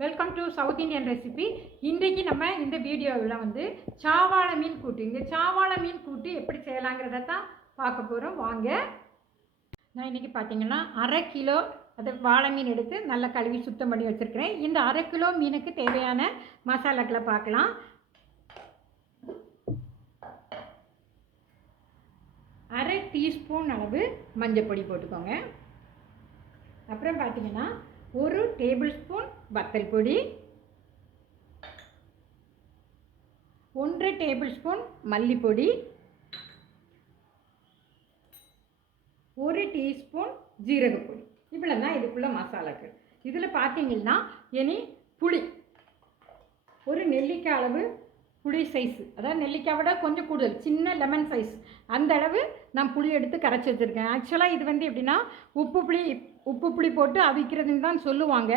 Welcome to south Indian recipe. இன்றைக்கி நம்ம இந்த வீடியோவில் வந்து சாவாள மீன் கூட்டு, இந்த சாவாள மீன் கூட்டு எப்படி செய்யலாங்கிறத தான் பார்க்க போகிறோம். வாங்க. நான் இன்றைக்கி பார்த்தீங்கன்னா 1/2 கிலோ அது வாழை மீன் எடுத்து நல்லா கழுவி சுத்தம் பண்ணி வச்சுருக்கிறேன். இந்த 1/2 கிலோ மீனுக்கு தேவையான மசாலாக்களை பார்க்கலாம். 1/2 டீஸ்பூன் அளவு மஞ்சள் பொடி போட்டுக்கோங்க. அப்புறம் பார்த்தீங்கன்னா 1 டேபிள் ஸ்பூன் வத்தல் பொடி, 1 டேபிள் ஸ்பூன் மல்லிப்பொடி, 1 டீஸ்பூன் ஜீரகப்பொடி. இவ்வளோ தான் இதுக்குள்ள மசாலாக்கள். இதில் பார்த்தீங்கன்னா இனி புளி, ஒரு நெல்லிக்காய் அளவு புளி சைஸு, அதாவது நெல்லிக்காய் விட கொஞ்சம் கூடுதல், சின்ன லெமன் சைஸ் அந்த அளவு நான் புளி எடுத்து கரைச்சி வச்சுருக்கேன். ஆக்சுவலாக இது வந்து எப்படின்னா உப்பு புளி போட்டு அவிக்கிறதுன்னு தான் சொல்லுவாங்க.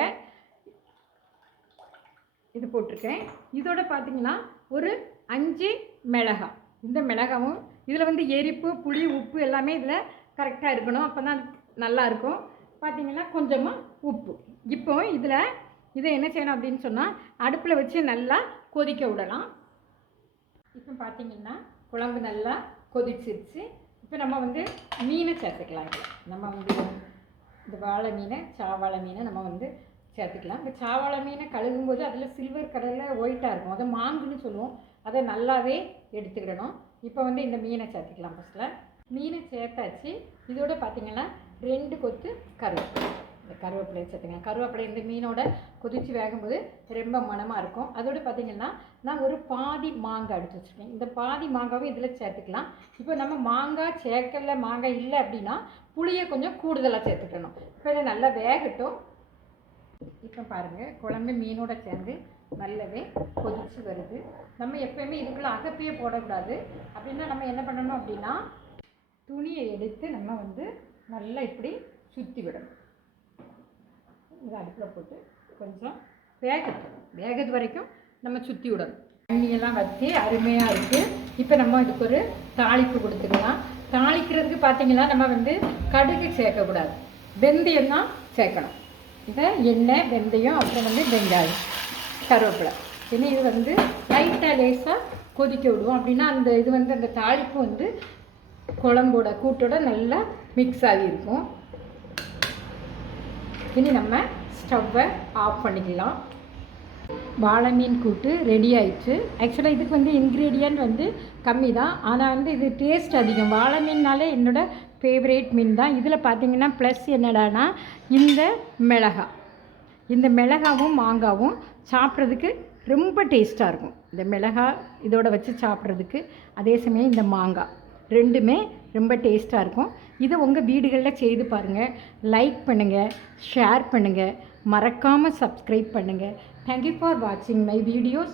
இது போட்டிருக்கேன். இதோட பார்த்தீங்கன்னா ஒரு 5 மிளகாய். இந்த மிளகாவும் இதில் வந்து எரிப்பு புளி உப்பு எல்லாமே இதில் கரெக்டாக இருக்கணும், அப்போ தான் நல்லாயிருக்கும். பார்த்தீங்கன்னா கொஞ்சமாக உப்பு. இப்போ இதை என்ன செய்யணும் அப்படின்னு சொன்னால் அடுப்பில் வச்சு நல்லா கொதிக்க விடலாம். இப்போ பார்த்தீங்கன்னா குழம்பு நல்லா கொதிச்சிருச்சு. இப்போ நம்ம வந்து மீனை சேர்த்துக்கலாம். நம்ம வந்து இந்த வாழை மீனை சாவாழை மீனை நம்ம வந்து சேர்த்துக்கலாம். இந்த சாவாழை மீனை கழுகும்போது அதில் சில்வர் கலரில் ஒயிட்டாக இருக்கும், அதை மாங்குன்னு சொல்லுவோம். அதை நல்லாவே எடுத்துக்கிடணும். இப்போ வந்து இந்த மீனை சேர்த்துக்கலாம். ஃபஸ்ட்டில் மீனை சேர்த்தாச்சு. இதோட பார்த்திங்கன்னா 2 கொத்து கருவேப்பிலை, இந்த கருவேப்பிலையை சேர்த்துங்க. கருவேப்பிலை இந்த மீனோட கொதித்து வேகும்போது ரொம்ப மணமாக இருக்கும். அதோடு பார்த்திங்கன்னா நான் ஒரு பாதி மாங்காய் எடுத்து வச்சுருக்கேன். இந்த பாதி மாங்காவை இதில் சேர்த்துக்கலாம். இப்போ நம்ம மாங்காய் சேர்க்கல, மாங்காய் இல்லை அப்படின்னா புளியை கொஞ்சம் கூடுதலாக சேர்த்துக்கணும். இப்போ இதை நல்லா வேகட்டும். இப்போ பாருங்கள், குழம்பு மீனோட சேர்ந்து நல்லாவே கொதிச்சு வருது. நம்ம எப்போயுமே இதுக்குள்ளே அகப்பையே போடக்கூடாது. அப்படின்னா நம்ம என்ன பண்ணணும் அப்படின்னா துணியை எடுத்து நம்ம வந்து நல்லா இப்படி சுற்றி விடணும். இதை அடுப்பில் போட்டு கொஞ்சம் வேகத்து வரைக்கும் நம்ம சுற்றி விடணும். தண்ணியெல்லாம் வச்சு அருமையாக இருக்குது. இப்போ நம்ம இதுக்கு ஒரு தாளிப்பு கொடுத்துக்கலாம். தாளிக்கிறதுக்கு பார்த்தீங்கன்னா நம்ம வந்து கடுகு சேர்க்கக்கூடாது, வெந்தயம் தான் சேர்க்கணும். இதை எண்ணெய், வெந்தயம், அப்புறம் வந்து வெங்காயம், கருவேப்பிலை. இனி இது வந்து லைட்டாக லேசாக கொதிக்க விடுவோம். அப்படின்னா அந்த இது வந்து அந்த தாளிப்பு வந்து குழம்போட கூட்டோட நல்லா மிக்ஸ் ஆகி இருக்கும். இனி நம்ம ஸ்டவ்வை ஆஃப் பண்ணிக்கலாம். வாழை மீன் கூட்டு ரெடி ஆயிடுச்சு. ஆக்சுவலாக இதுக்கு வந்து இன்க்ரீடியன்ட் வந்து கம்மி தான், ஆனால் வந்து இது டேஸ்ட் அதிகம். வாழை மீன்னாலே என்னோடய ஃபேவரேட் மீன் தான். இதில் பார்த்தீங்கன்னா ப்ளஸ் என்னடானா இந்த மிளகாவும் மாங்காவும் சாப்பிட்றதுக்கு ரொம்ப டேஸ்ட்டாக இருக்கும். இந்த மிளகாய் இதோட வச்சு சாப்பிட்றதுக்கு, அதே சமயம் இந்த மாங்காய் ரெண்டுமே ரொம்ப டேஸ்ட்டாக இருக்கும். இதை உங்கள் வீடுகளில் செய்து பாருங்கள். லைக் பண்ணுங்கள், ஷேர் பண்ணுங்கள், மறக்காமல் சப்ஸ்கிரைப் பண்ணுங்கள். தேங்க்யூ ஃபார் வாட்சிங் மை வீடியோஸ்.